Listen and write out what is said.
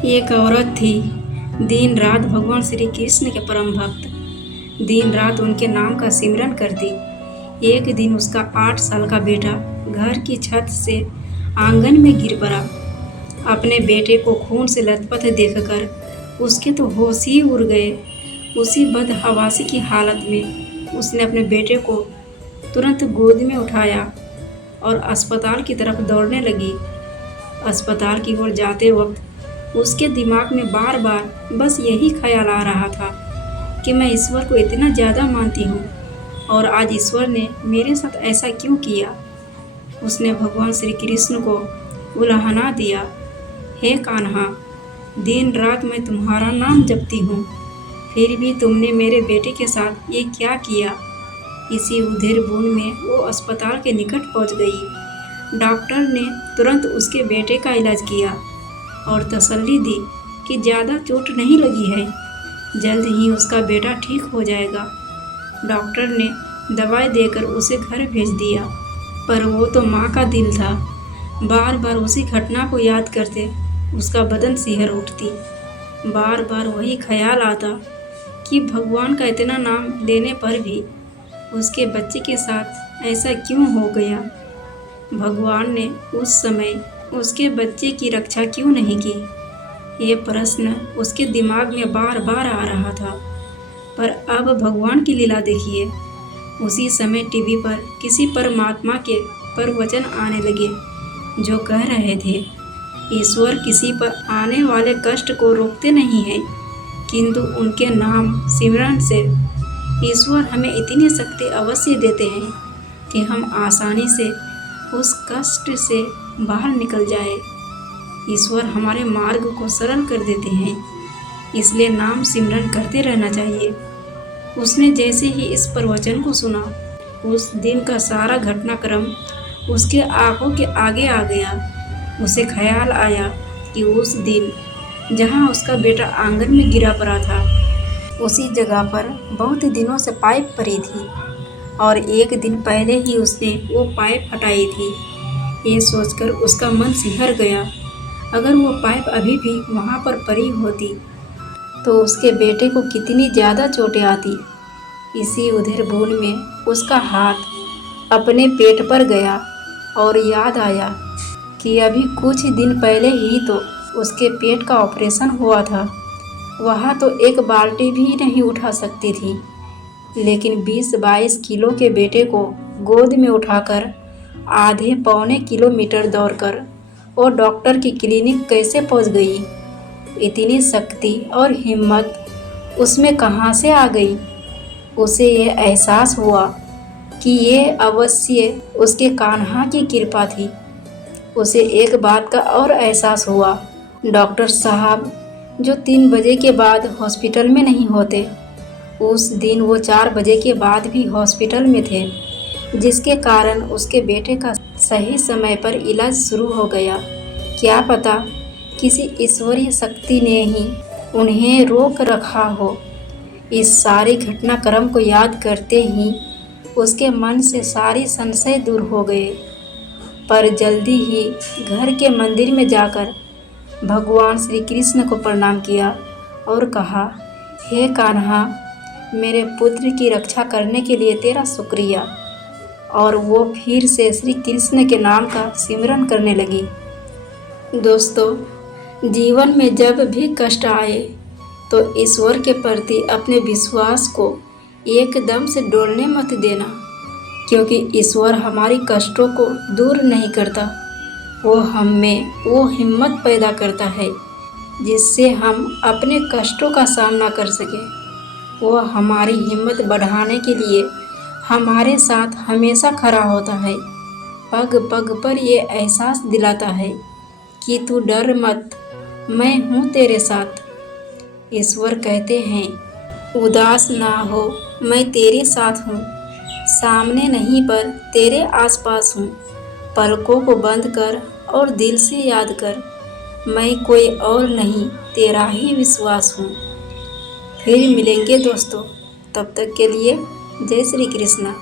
एक औरत थी, दिन रात भगवान श्री कृष्ण के परम भक्त। दिन रात उनके नाम का सिमरन करती। एक दिन उसका 8 साल का बेटा घर की छत से आंगन में गिर पड़ा। अपने बेटे को खून से लथपथ देखकर उसके तो होश ही उड़ गए। उसी बदहवासी की हालत में उसने अपने बेटे को तुरंत गोद में उठाया और अस्पताल की तरफ दौड़ने लगी। अस्पताल की ओर जाते वक्त उसके दिमाग में बार बार बस यही ख्याल आ रहा था कि मैं ईश्वर को इतना ज़्यादा मानती हूँ और आज ईश्वर ने मेरे साथ ऐसा क्यों किया। उसने भगवान श्री कृष्ण को उलाहना दिया, हे कान्हा, दिन रात मैं तुम्हारा नाम जपती हूँ, फिर भी तुमने मेरे बेटे के साथ ये क्या किया। इसी उधेड़ बूंद में वो अस्पताल के निकट पहुँच गई। डॉक्टर ने तुरंत उसके बेटे का इलाज किया और तसल्ली दी कि ज़्यादा चोट नहीं लगी है, जल्द ही उसका बेटा ठीक हो जाएगा। डॉक्टर ने दवाई देकर उसे घर भेज दिया, पर वो तो माँ का दिल था। बार बार उसी घटना को याद करते उसका बदन सिहर उठती। बार बार वही ख्याल आता कि भगवान का इतना नाम लेने पर भी उसके बच्चे के साथ ऐसा क्यों हो गया। भगवान ने उस समय उसके बच्चे की रक्षा क्यों नहीं की। ये प्रश्न उसके दिमाग में बार बार आ रहा था। पर अब भगवान की लीला देखिए। उसी समय टीवी पर किसी परमात्मा के प्रवचन आने लगे जो कह रहे थे, ईश्वर किसी पर आने वाले कष्ट को रोकते नहीं हैं, किंतु उनके नाम सिमरन से ईश्वर हमें इतनी शक्ति अवश्य देते हैं कि हम आसानी से उस कष्ट से बाहर निकल जाए। ईश्वर हमारे मार्ग को सरल कर देते हैं, इसलिए नाम सिमरन करते रहना चाहिए। उसने जैसे ही इस प्रवचन को सुना, उस दिन का सारा घटनाक्रम उसके आंखों के आगे आ गया। उसे ख्याल आया कि उस दिन जहां उसका बेटा आंगन में गिरा पड़ा था, उसी जगह पर बहुत दिनों से पाइप पड़ी थी और एक दिन पहले ही उसने वो पाइप हटाई थी। ये सोचकर उसका मन सिहर गया। अगर वो पाइप अभी भी वहाँ पर पड़ी होती तो उसके बेटे को कितनी ज़्यादा चोटें आती। इसी उधेड़ बूंद में उसका हाथ अपने पेट पर गया और याद आया कि अभी कुछ दिन पहले ही तो उसके पेट का ऑपरेशन हुआ था। वहाँ तो एक बाल्टी भी नहीं उठा सकती थी, लेकिन 20-22 किलो के बेटे को गोद में उठाकर आधे पौने किलोमीटर दौड़कर वो डॉक्टर की क्लिनिक कैसे पहुंच गई। इतनी शक्ति और हिम्मत उसमें कहाँ से आ गई। उसे ये एहसास हुआ कि ये अवश्य उसके कान्हा की कृपा थी। उसे एक बात का और एहसास हुआ, डॉक्टर साहब जो 3 बजे के बाद हॉस्पिटल में नहीं होते, उस दिन वो 4 बजे के बाद भी हॉस्पिटल में थे, जिसके कारण उसके बेटे का सही समय पर इलाज शुरू हो गया। क्या पता किसी ईश्वरीय शक्ति ने ही उन्हें रोक रखा हो। इस सारी घटनाक्रम को याद करते ही उसके मन से सारी संशय दूर हो गए। पर जल्दी ही घर के मंदिर में जाकर भगवान श्री कृष्ण को प्रणाम किया और कहा, हे कान्हा, मेरे पुत्र की रक्षा करने के लिए तेरा शुक्रिया। और वो फिर से श्री कृष्ण के नाम का सिमरन करने लगी। दोस्तों, जीवन में जब भी कष्ट आए तो ईश्वर के प्रति अपने विश्वास को एकदम से डोलने मत देना, क्योंकि ईश्वर हमारी कष्टों को दूर नहीं करता। वो हम में वो हिम्मत पैदा करता है जिससे हम अपने कष्टों का सामना कर सकें। वो हमारी हिम्मत बढ़ाने के लिए हमारे साथ हमेशा खड़ा होता है। पग पग पर ये एहसास दिलाता है कि तू डर मत, मैं हूँ तेरे साथ। ईश्वर कहते हैं, उदास ना हो, मैं तेरे साथ हूँ, सामने नहीं पर तेरे आसपास हूँ। पलकों को बंद कर और दिल से याद कर, मैं कोई और नहीं, तेरा ही विश्वास हूँ। फिर मिलेंगे दोस्तों, तब तक के लिए जय श्री कृष्णा।